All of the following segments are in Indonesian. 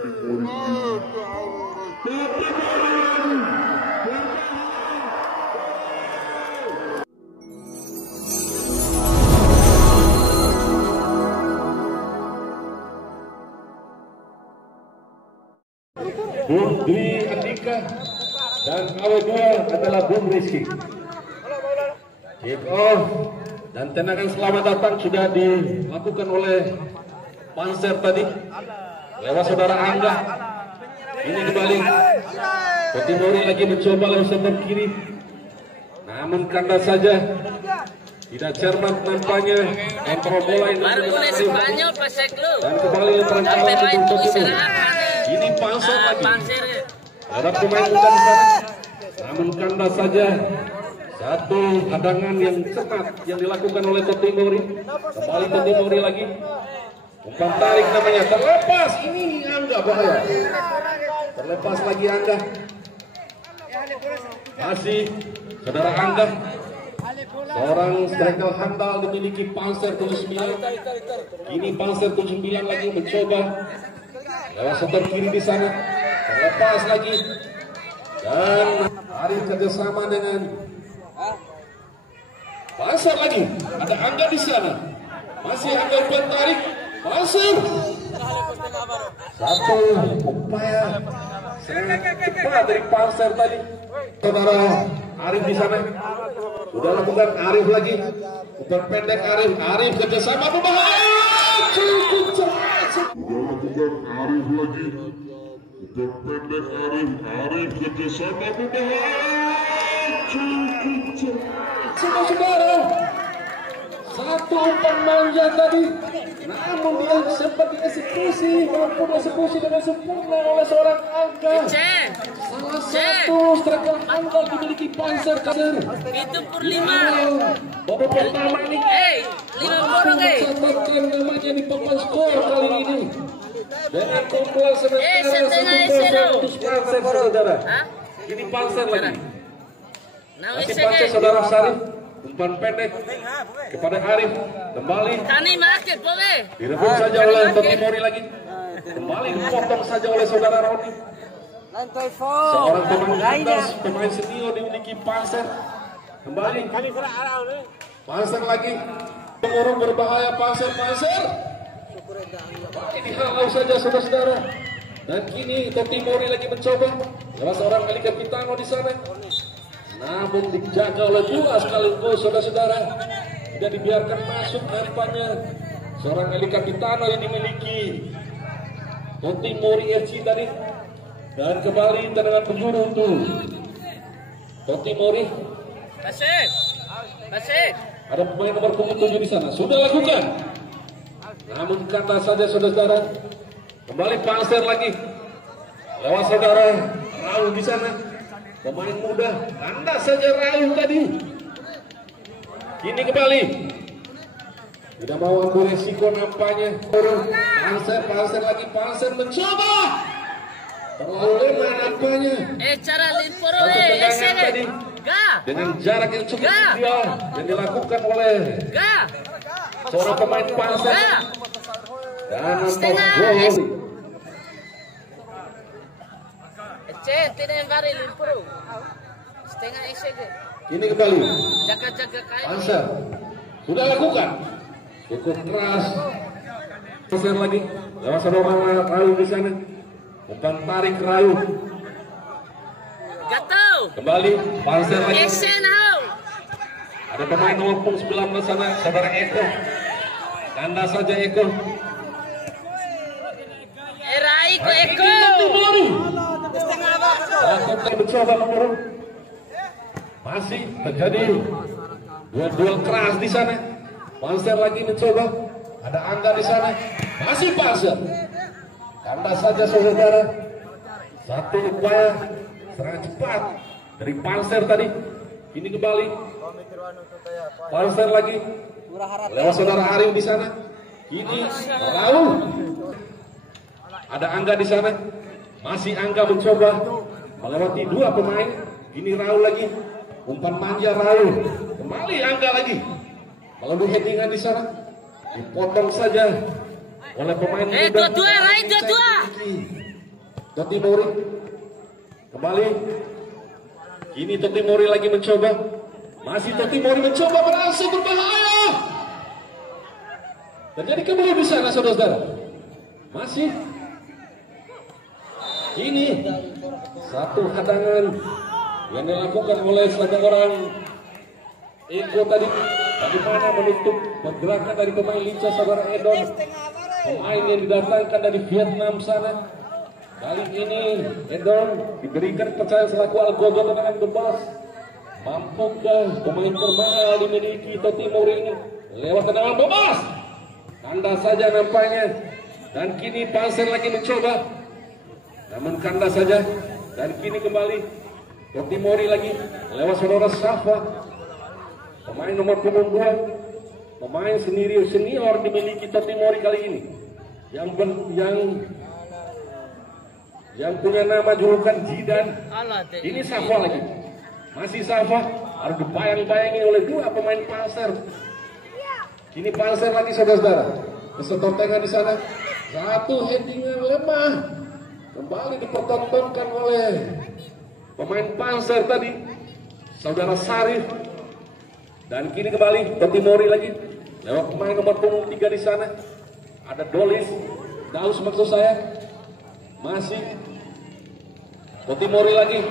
Bung Dwi Andika dan KW2 adalah Bung Rizky. Kick off dan tendangan selamat datang sudah dilakukan oleh Panser tadi lewat saudara Angga. Ini kembali Kotimori lagi mencoba lewat sebelah kiri, namun kandas saja, tidak cermat nampaknya kontrol bola ini. Dan kembali terangkat Kotimori. Ini Panser lagi ada pemain muda di sana, namun kandas saja. Satu hadangan yang cepat yang dilakukan oleh Kotimori. Kembali Kotimori lagi. Umpan tarik namanya, terlepas. Ini Angga bahaya. Terlepas lagi Angga. Masih saudara Angga. Seorang striker handal dimiliki Panser 79. Ini Panser 79 lagi mencoba lewat setor kiri di sana. Terlepas lagi. Dan Arif kerjasama dengan Panser lagi. Ada Angga di sana. Masih Angga umpan tarik. Panser. Satu upaya serangan cepat dari Panser tadi. Saudara Arif di sana. Sudah lakukan Arif lagi. Umpan pendek Arif. Arif kerjasama berbahaya. Cukup cepat. Sudah lakukan Arif lagi. Umpan pendek Arif. Arif kerjasama berbahaya. Cukup cepat. Saudara. Satu umpan manja tadi, namun dia sempat dieksekusi, walaupun eksekusi dengan sempurna oleh seorang Angga. Salah satu striker handal dimiliki Panser Kader. Itu pur 5. Babak pertama ini. 5 borong mencatatkan namanya di papan skor kali ini. Dengan kumpulan sementara 1-0 untuk Panser saudara. Ini Panser lagi. Masih Panser saudara Sarif. Umpan pendek kepada Arif, kembali direbut saja oleh Kotimori lagi, kembali dipotong saja oleh saudara Roni. Seorang pemain atas, pemain senior dimiliki Panser, kembali Panser lagi, pengurung berbahaya Panser, kembali dihalau saja saudara-saudara. Dan kini Kotimori lagi mencoba lewat seorang Ali Kapitano di sana. Namun dijaga oleh bola sekaligus saudara-saudara, tidak dibiarkan masuk nampaknya seorang Eli Kapitano yang dimiliki Kotimori FC tadi. Dan kembali tendangan penjuru untuk Kotimori. Ada pemain nomor punggung 7 di sana, sudah lakukan, namun kata saja saudara-saudara. Kembali Panser lagi lewat saudara Raul di sana. Pemain muda, anda saja Raul tadi. Ini kembali. Tidak mau ambil resiko nampaknya. Panser lagi, Panser mencoba. Terlalu lemah nampaknya. Cara limporo tadi dengan jarak yang cukup ideal yang dilakukan oleh seorang pemain Panser. Dan nampak gol. Ini kembali Panser sudah lakukan cukup keras. Panser lagi lewat saudara Raul di sana. Umpan tarik Raul. Kembali Panser lagi. Ada pemain nomor 19 sana, saudara Eko. Kanda saja Eko. Eko. Lakukan mencoba menurun. Masih terjadi duel keras di sana. Panser lagi mencoba. Ada Angga di sana. Masih Panser. Kandas saja saudara. Satu upaya serangan cepat dari Panser tadi. Ini kembali. Panser lagi. Lewat saudara Arif di sana. Ini Raul. Ada Angga di sana. Masih Angga mencoba melewati dua pemain. Ini Raul lagi. Umpan manja Raul. Kembali Angga lagi. Melalui headingan di sana. Dipotong saja oleh pemain muda. Totimori kembali. Kini Totimori lagi mencoba. Masih Totimori mencoba, berhasil, berbahaya. Terjadi kembali di sana, saudara-saudara. Masih. Kini satu hadangan yang dilakukan oleh seorang Eko tadi. Bagaimana menutup pergerakan dari pemain lincah saudara Edon. Pemain yang didatangkan dari Vietnam sana. Kali ini Edon diberikan percaya selaku algojo tendangan bebas. Mampukah pemain termahal dimiliki Totimori ini lewat tendangan bebas? Kandas saja nampaknya. Dan kini Panser lagi mencoba. Namun kandas saja. Dan kini kembali Totimori lagi lewat saudara Safa. Pemain nomor punggung 2, pemain senior dimiliki Totimori kali ini, yang punya nama julukan Jidan. Ini Safa lagi, masih Safa, harus dibayang-bayangi oleh dua pemain Panser. Kini Panser lagi saudara-saudara, kesetontengan di sana, satu heading yang lemah, kembali dipertontonkan oleh pemain Panser tadi, saudara Sarif. Dan kini kembali Totimori lagi lewat pemain nomor punggung 3 di sana. Ada Dolis, Daus maksud saya. Masih Totimori lagi.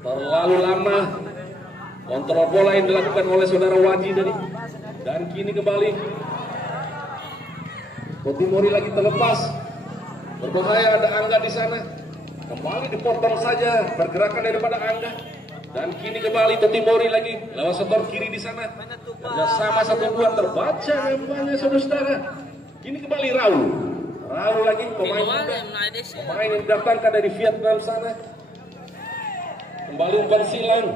Terlalu lama kontrol bola yang dilakukan oleh saudara Waji tadi. Dan kini kembali Totimori lagi terlepas. Berbahaya, ada Angga di sana. Kembali dipotong saja pergerakan daripada Angga. Dan kini kembali Totimori lagi lewat setor kiri di sana. Kerjasama 1-2 terbaca nampaknya saudara-saudara. Kini kembali Raul lagi pemain yang didatangkan dari Vietnam sana. Kembali umpan silang.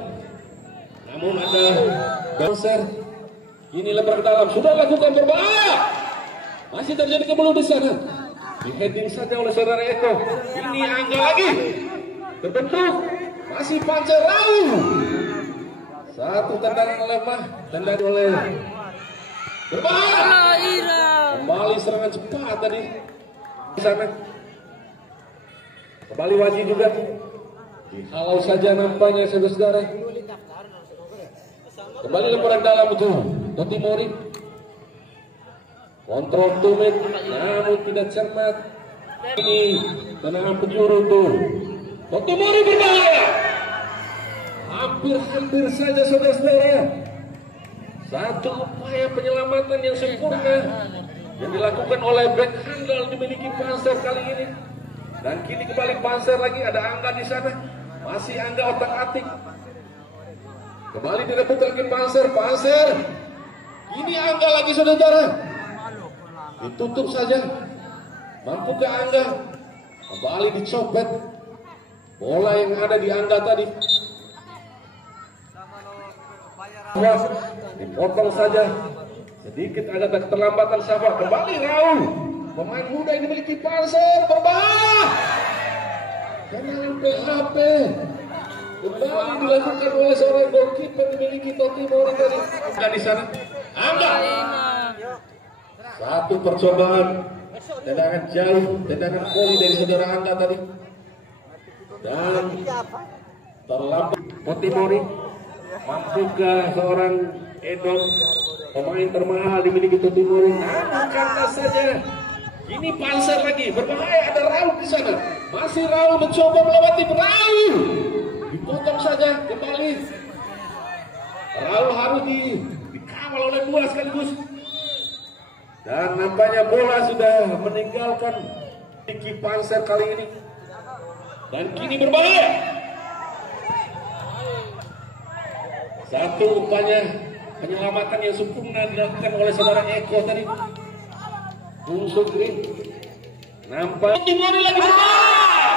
Namun ada Panser. Kini lebar ke dalam, sudah lakukan berbahaya. Masih terjadi kebelu di sana. Di heading saja oleh saudara Eko. Ini Angga lagi terbentuk. Masih Panser Raul. Satu tendangan lemah, tendangan oleh berbahaya. Kembali serangan cepat tadi di sana. Kembali Waji juga. Dihalau saja nampaknya saudara-saudara. Kembali lemparan dalam itu Totimori. Kontrol tumit, namun tidak cermat. Ini tendangan penjuru tuh. Totimori berbahaya. Hampir saja saudara-saudara. Satu upaya penyelamatan yang sempurna yang dilakukan oleh back handal dimiliki Panser kali ini. Dan kini kembali Panser lagi, ada Angga di sana. Masih Angga otak-atik. Kembali direbut lagi Panser. Ini Angga lagi saudara. Ditutup saja. Mampukah Angga? Kembali dicopet. Bola yang ada di Angga tadi. Dipotong saja. Sedikit agak keterlambatan Safa. Kembali Raul. Pemain muda yang dimiliki Panser. Berbahaya. Tendangan PHP. Kembali dilakukan oleh seorang goalkeeper dimiliki Totimori tadi. Angga di sana. Angga. Satu percobaan. Tendangan jauh. Tendangan volley dari saudara Angga tadi. Dan terlambat Totimori. Mampukah seorang Edon, pemain termahal dimiliki Totimori? Namun karena saja ini Panser lagi berbahaya, ada Raul di sana. Masih Raul mencoba melewati Raul. Dipotong saja kembali. Raul harus dikawal oleh dua sekaligus. Dan nampaknya bola sudah meninggalkan Iki Panser kali ini. Dan kini berbahaya. Satu upaya penyelamatan yang sempurna dilakukan oleh saudara Eko tadi. Bungsu Green. Nampak Totimori lagi berbahaya.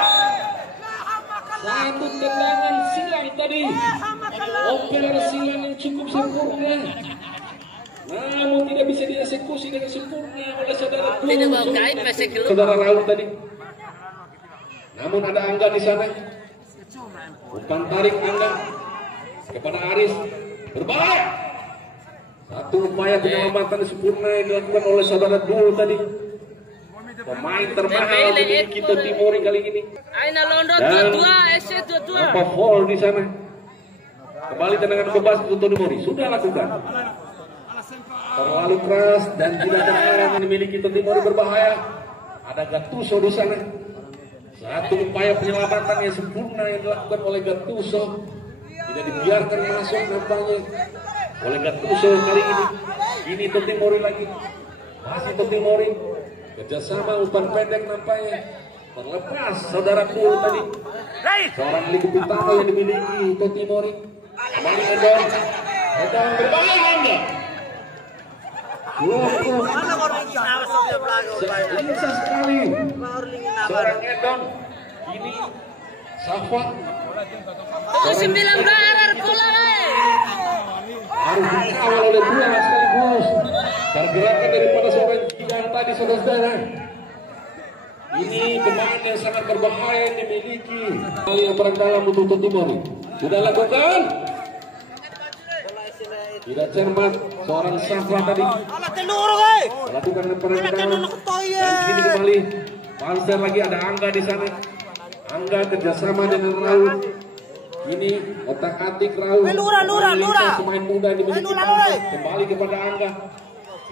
Satu tendangan silang tadi. Operan silang yang cukup sempurna. Namun tidak bisa dieksekusi dengan sempurna oleh saudara Bungsu. Saudara Raul tadi. Namun ada Angga di sana. Umpan tarik Angga kepada Aris, berbahaya. Satu upaya penyelamatan sempurna yang dilakukan oleh saudara Dul tadi. Pemain termahal dimiliki Totimori kali ini. Aina Londo Dan 22, SC 22. apa foul di sana? Kembali tendangan bebas untuk Totimori. Sudah lakukan. Terlalu keras dan tidak terlarang yang dimiliki Totimori berbahaya. Ada Gattuso di sana. Satu upaya penyelamatan yang sempurna yang dilakukan oleh Gattuso. Tidak dibiarkan masuk nampaknya oleh Gattuso kali ini. Ini Totimori lagi. Masih Totimori. Kerjasama umpan pendek nampaknya. Terlepas saudaraku tadi. Seorang Liku Pitano yang dimiliki Totimori. Kembali Edon. Edon berbahaya Anda. Lincah sekali seorang Edon. Ini Safa 19 barar pula. harus dikawal oleh dua sekaligus. Pergerakan daripada seorang Jidan tadi saudara-saudara. Ini pemain yang sangat berbahaya yang dimiliki. Kali yang berada dalam untuk Totimori. Sudah lakukan. Tidak cermat seorang Safa tadi. Lakukan lemparan dalam. Dan kini kembali. Panser lagi ada Angga di sana. Angga kerjasama dengan Raul. Ini otak-atik Raul. Pemain muda dimiliki. Kembali kepada Angga.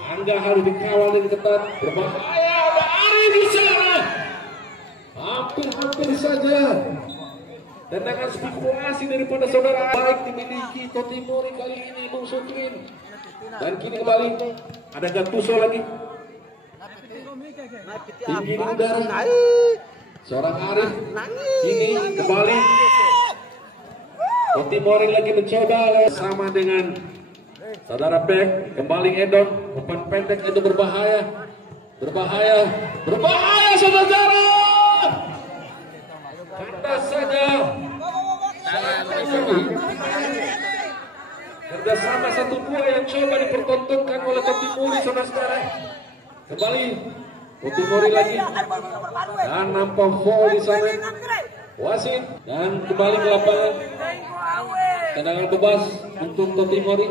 Angga harus dikawal dengan ketat. Berbahaya. Ada Ari di sana. Hampir saja. Tendangan spekulasi daripada saudara baik dimiliki Totimori kali ini Bung Sukrin. Dan kini kembali ada Gattuso lagi. Tinggi di udara. Seorang Arif. Ini kembali. Totimori lagi mencoba sama dengan saudara Beck. Kembali Edon. Umpan pendek itu berbahaya. Berbahaya saudara. Kandas saja. Kerjasama 1-2 yang coba dipertontonkan oleh Totimori saudara. Kembali Totimori lagi. Dan nampak foul di sana. Wasit dan kembali ke lapangan. Tendangan bebas untuk Totimori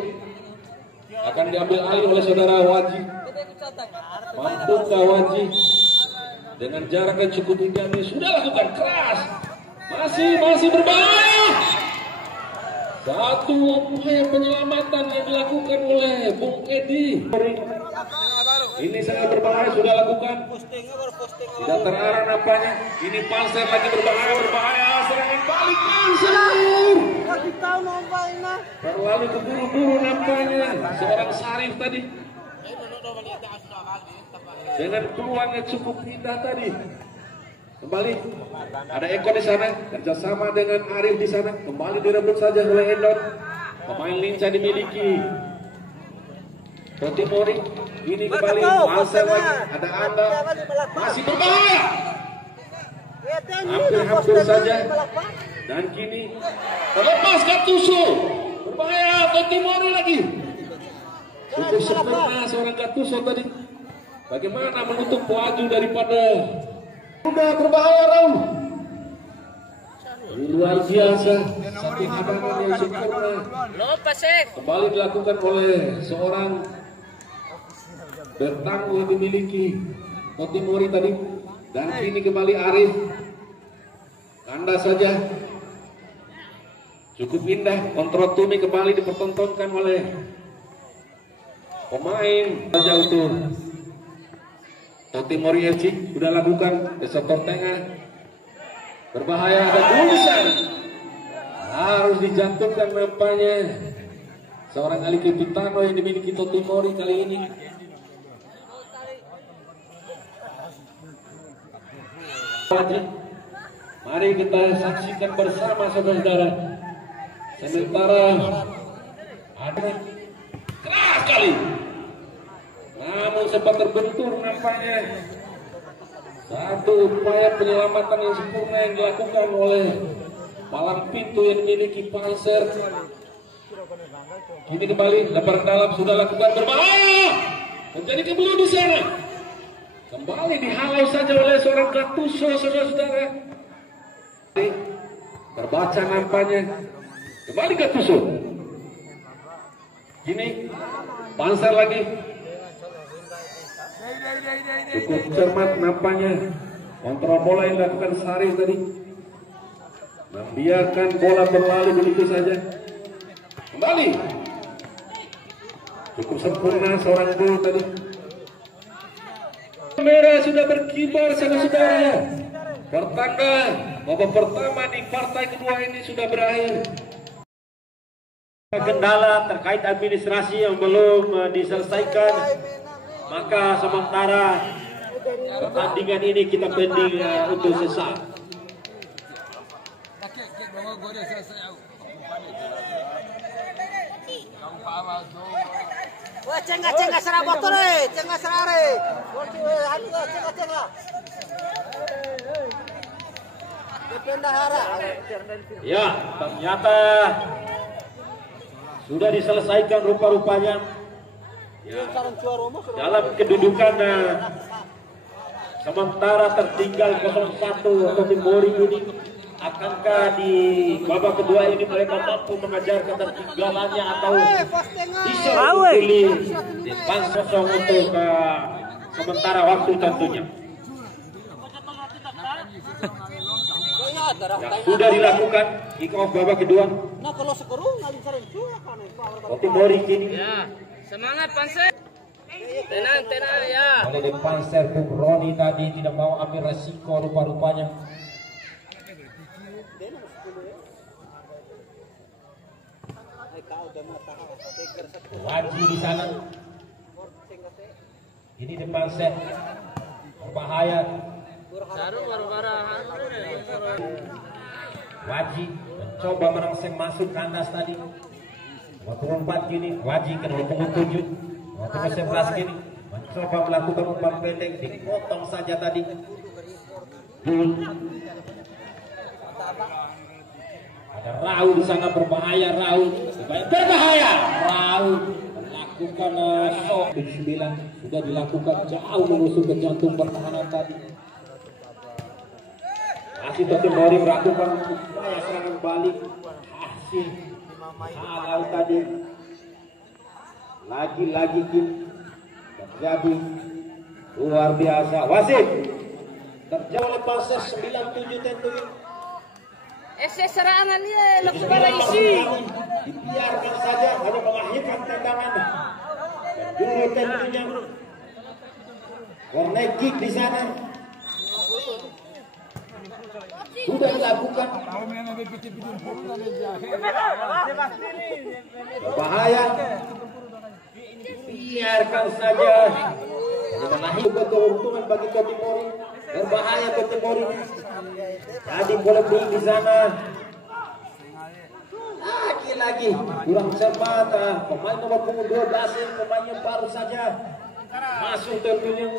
akan diambil alih oleh saudara Waji. Mampukah Waji dengan jarak yang cukup tinggi ini sudah lakukan keras. Masih berbahaya. Satu upaya penyelamatan yang dilakukan oleh Bung Edi. Ini sangat berbahaya sudah lakukan. Tidak terarah nampaknya. Ini Panser lagi berbahaya. Serangan balik Panser. Terlalu keburu-buru nampaknya. Seorang Sarif tadi. Dengan peluang yang cukup indah tadi. Kembali ada Eko di sana, kerjasama dengan Arif di sana. Kembali direbut saja oleh Edon. Pemain lincah dimiliki Totimori. Ini kembali Marcel lagi. Ada Anda masih berbahaya. Hampir saja. Dan kini terlepas Gattuso. Berbahaya Totimori lagi. Cukup sempurna seorang Gattuso tadi. Bagaimana menutup laju daripada sudah berbahaya Raul. Luar biasa. Satu hadangan yang sempurna. Kembali dilakukan oleh seorang bertangguh yang dimiliki Totimori tadi. Dan kini kembali Arif. Kandas saja. Cukup indah. Kontrol Tumi kembali dipertontonkan oleh pemain saja untuk Totimori FC. Sudah lakukan di sektor tengah. Berbahaya ada tulisan. Harus dijatuhkan nampaknya. Seorang Ali Kapitano yang dimiliki Totimori kali ini. Mari kita saksikan bersama saudara-saudara. Sementara ada keras kali. Namun sempat terbentur nampaknya. Satu upaya penyelamatan yang sempurna yang dilakukan oleh palang pintu yang dimiliki Panser. Kini kembali lebar dalam sudah lakukan berbahaya. Menjadi keburu di sana. Kembali dihalau saja oleh seorang Gattuso saudara-saudara. Terbaca nampaknya. Kembali Gattuso. Kini Panser lagi. Cukup cermat nampaknya. Kontrol bola yang dilakukan Sari tadi. Membiarkan bola berlalu begitu saja. Kembali. Cukup sempurna seorang gol tadi. Merah sudah berkibar saudara-saudara. Pertanda babak pertama di partai kedua ini sudah berakhir. Kendala terkait administrasi yang belum diselesaikan, maka sementara pertandingan ini kita pending untuk sesaat. Wah, cenga serah botol cenga serah cenga. Ya, ternyata sudah diselesaikan rupa-rupanya. Ya, dalam kedudukan sementara tertinggal 0-1 Timori ini, akankah di babak kedua ini mereka mampu mengejar ketertinggalannya atau bisa memilih di depan kosong untuk sementara waktu tentunya. Yang sudah dilakukan kick off babak kedua. Timori kini. Ya, semangat Panser. Tenang ya. Oleh depan serbu Roni tadi tidak mau ambil resiko rupa-rupanya. Waji di sana. Ini depan set berbahaya. Waji mencoba merangsek masuk kandas tadi. Waktu 4 kini Waji ke 27. Waktu 11 kini mencoba melakukan umpan pendek, dipotong saja tadi. Ada Raul di sana berbahaya. Raul berbahaya. Raul melakukan shock 9 sudah dilakukan jauh menusuk ke jantung pertahanan tadi. Masih Timori melakukan upaya serangan balik. Hasil halal tadi. Lagi-lagi terjadi luar biasa. Wasit terjauh lepas 97 tentunya. Ese serangan dia langsung isi. Dibiarkan saja, hanya mengakhirkan tendangan. Juru tentunya corner kick di sana sudah dilakukan. Berbahaya. Biarkan saja. Mengakhirkan keuntungan bagi Timori. Berbahaya Timori. Tadi bola di sana. Lagi kurang cermat. Pemain nomor 12 pemainnya baru saja masuk tentunya.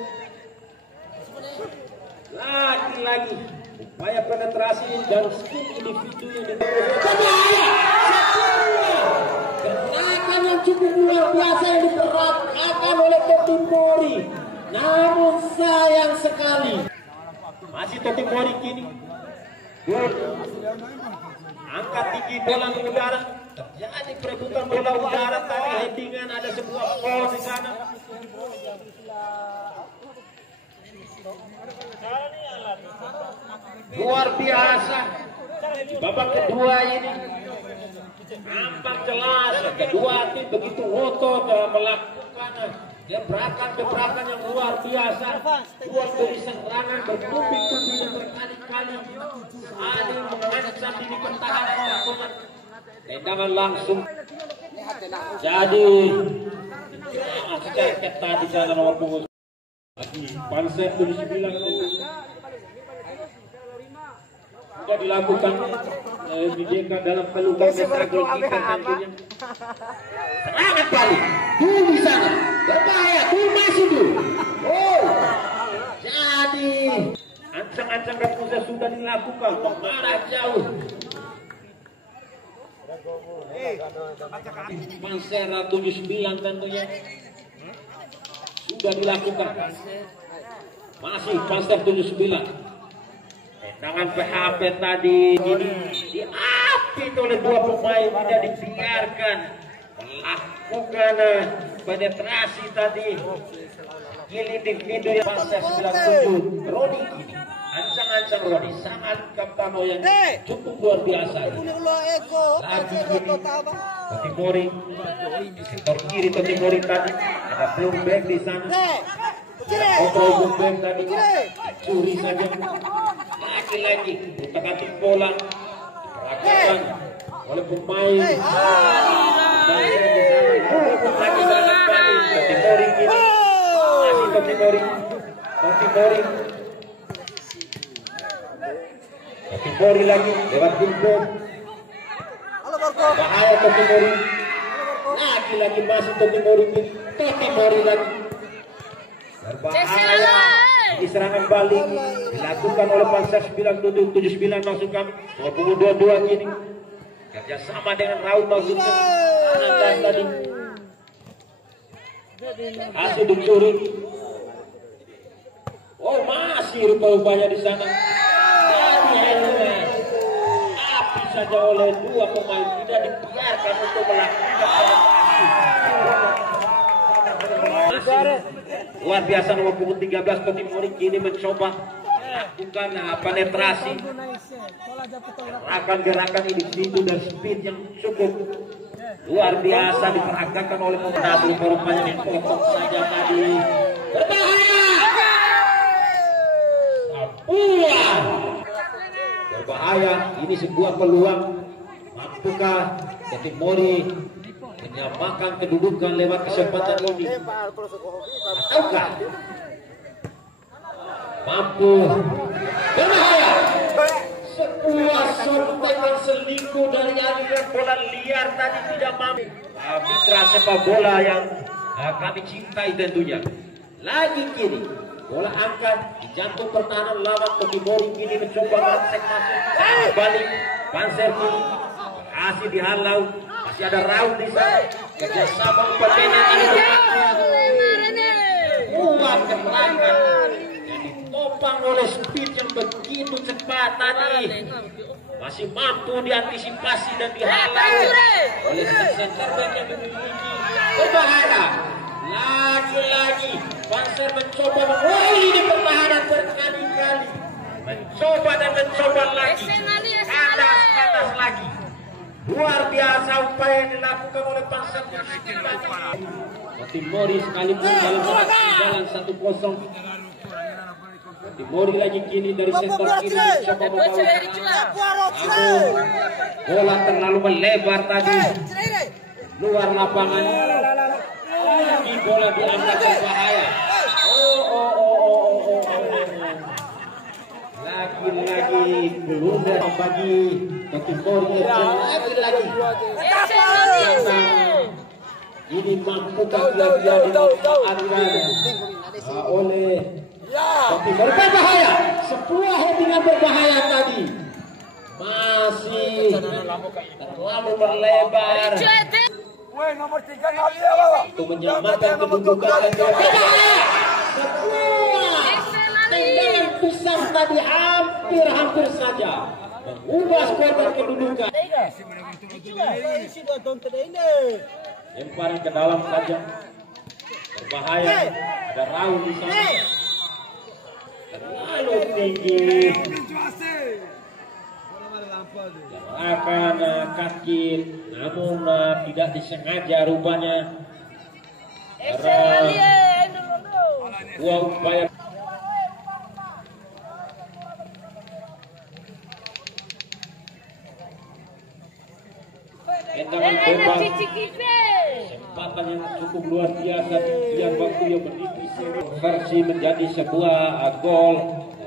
Lagi upaya penetrasi dan skill individu yang berbahaya. Gerakan yang cukup luar biasa yang diperagakan oleh Timori. Namun sayang sekali masih Timori kini. Angkat tinggi bola ke udara. Terjadi perebutan bola udara tadi, headingan, ada sebuah gol di sana. Luar biasa. Babak kedua ini nampak jelas kedua tim begitu otot melakukan gebrakan yang luar biasa. Dua dari serangan bertubi-tubi dan berkali-kali saling mengancam diri pertahanan. Tendangan langsung. Jadi secara ketat di sana nomor punggung. Panser 79 sudah dilakukan dijekan dalam pelukan metagol kita tentunya. Serangan balik. Dulu di sana. Berbahaya. Dulu masih dulu. Oh. Jadi ancang-ancang Raposa sudah dilakukan. Mengarah jauh. Panser 79 tentunya sudah dilakukan. Masih Panser 79. Tendangan PHP tadi ini diapit oleh dua pemain, tidak dibiarkan melakukan penetrasi tadi. Kini individu yang pasir 97 Roni kini ancang-ancang Roni sangat Kaptano yang cukup luar biasa. Lagi kini Totimori sektor kiri Totimori tadi ada Bloomberg di sana. Kontrol Bloomberg tadi curi saja. Lagi-lagi utak-atik bola diperagakan oleh pemain. Lagi sangat baik Totimori kini. Totimori lagi lewat Bloomberg. Bahaya Totimori. Lagi masih Totimori lagi. Berbahaya. Ini serangan balik dilakukan oleh Panser 9779 masuk kami. 22 kini. Kerjasama dengan Raul maksudnya. Atas tadi. Hasil dicuri. Oh masih rupa-rupanya di sana. Api saja oleh dua pemain tidak dibiarkan untuk melakukan luar biasa nomor punggung 13 Totimori kini mencoba melakukan penetrasi gerakan individu dan speed yang cukup luar biasa diperagakan oleh pemain rupa-rupanya dipotong saja tadi. Berbahaya, ini sebuah peluang. Mampukah Totimori menyamakan kedudukan lewat kesempatan ini? Ataukah mampu? Berbahaya. Sebuah sontekan selingkuh dari aliran bola liar tadi tidak mampu. Mitra sepak bola yang kami cintai tentunya. Lagi kini bola angkat di jantung pertahanan lawan. Totimori kini mencoba merangsek masuk balik. Panser kini masih dihalau. Masih ada Raul di sana. Kerjasama pemain ini kuat keterangan yang ditopang oleh speed yang begitu cepat tadi. Masih mampu diantisipasi dan dihalau oleh center back yang memiliki berbahaya. Lagi-lagi Panser mencoba menguli di pertahanan berkali-kali. Mencoba dan mencoba lagi. Atas lagi. Luar biasa upaya yang dilakukan oleh Panser. Totimori sekalipun dalam ketinggalan 1-0. Totimori lagi kini dari sektor kiri mencoba membawa. Bola terlalu melebar tadi. Luar lapangan. Lagi bola diangkat berbahaya. Lagi blunder bagi Totimori. Lagi. Ini mampukah dia dimanfaatkan oleh Totimori? Berbahaya. Sebuah headingan berbahaya tadi. Masih terlalu berlebar. Nomor 3 untuk menyelamatkan kedudukan dan berbahaya. Tendangan pisang tadi hampir saja mengubah skor dan kedudukan. Lemparan ke dalam saja. Berbahaya. Ada Raul di sana. Terlalu tinggi. Akan kaki, namun tidak disengaja rupanya. Buah upaya. Tendangan tembak. Kesempatan yang cukup luar biasa yang waktu yang menipis versi menjadi sebuah gol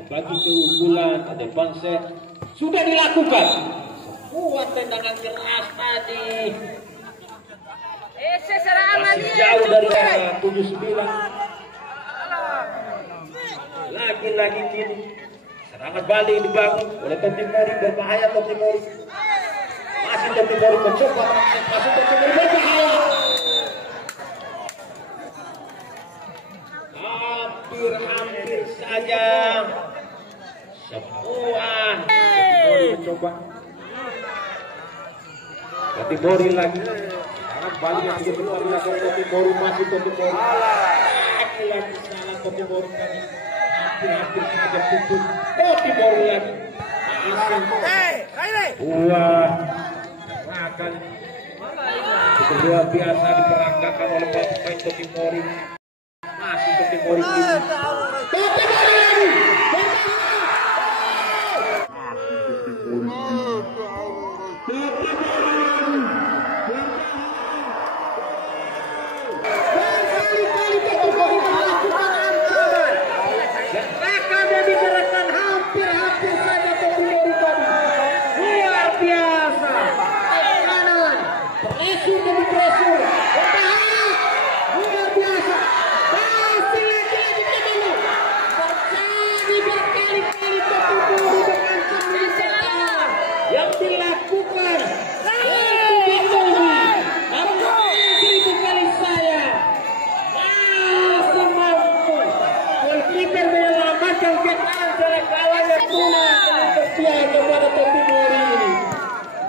bagi keunggulan Panser. Sudah dilakukan sebuah tendangan keras tadi. Masih jauh dari 79. Lagi-lagi kini serangan balik dibangun oleh Totimori. Berbahaya Totimori. Masih Totimori mencoba masuk Totimori berbahaya. Hampir saja sebuah mencoba Totimori lagi. Sangat balik yang sudah dilakukan Totimori. Masih Totimori. sekali lagi salah Timor tadi hampir saja tutup. Timor lagi. Wah, akan luar biasa diperagakan oleh pemain Timor ini. Masih Timor ini.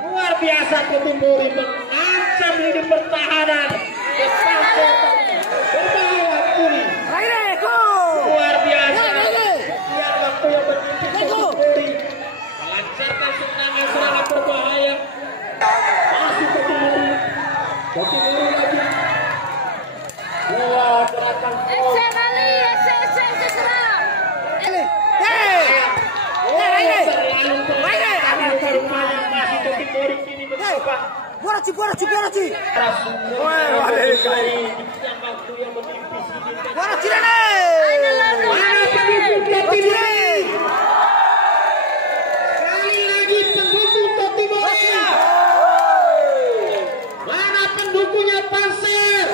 Luar biasa Timor mengancam lini pertahanan berbahaya pulih. Luar biasa sekian waktu yang menyimpit Timor melancarkan serangan berbahaya. Masih Timor lagi. Wah, gerakan Boraci. Mana pendukungnya Pasir?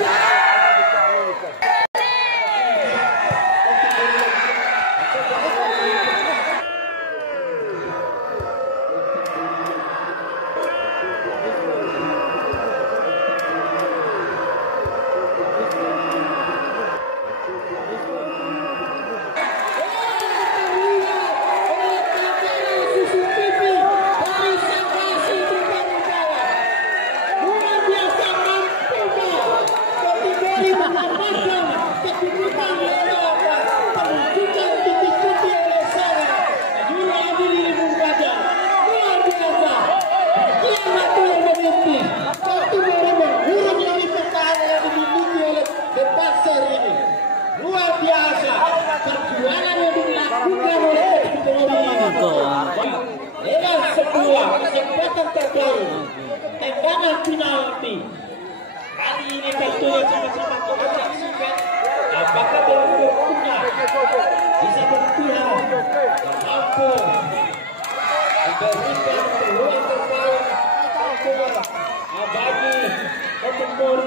Kesempatan terbaru tendangan penalti kali ini tentunya sama-sama kita saksikan apakah berikutnya bisa berpihak dan mampu memberikan peluang terbaik bagi Timor.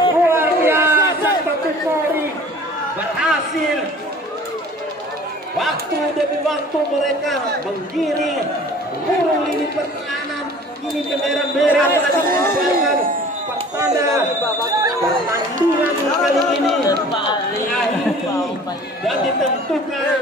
Luar biasa Timor berhasil waktu demi waktu mereka menggiring burung lini pertahanan. Ini bendera merah telah dikibarkan pertanda pertandingan kali ini diakhiri dan ditentukan.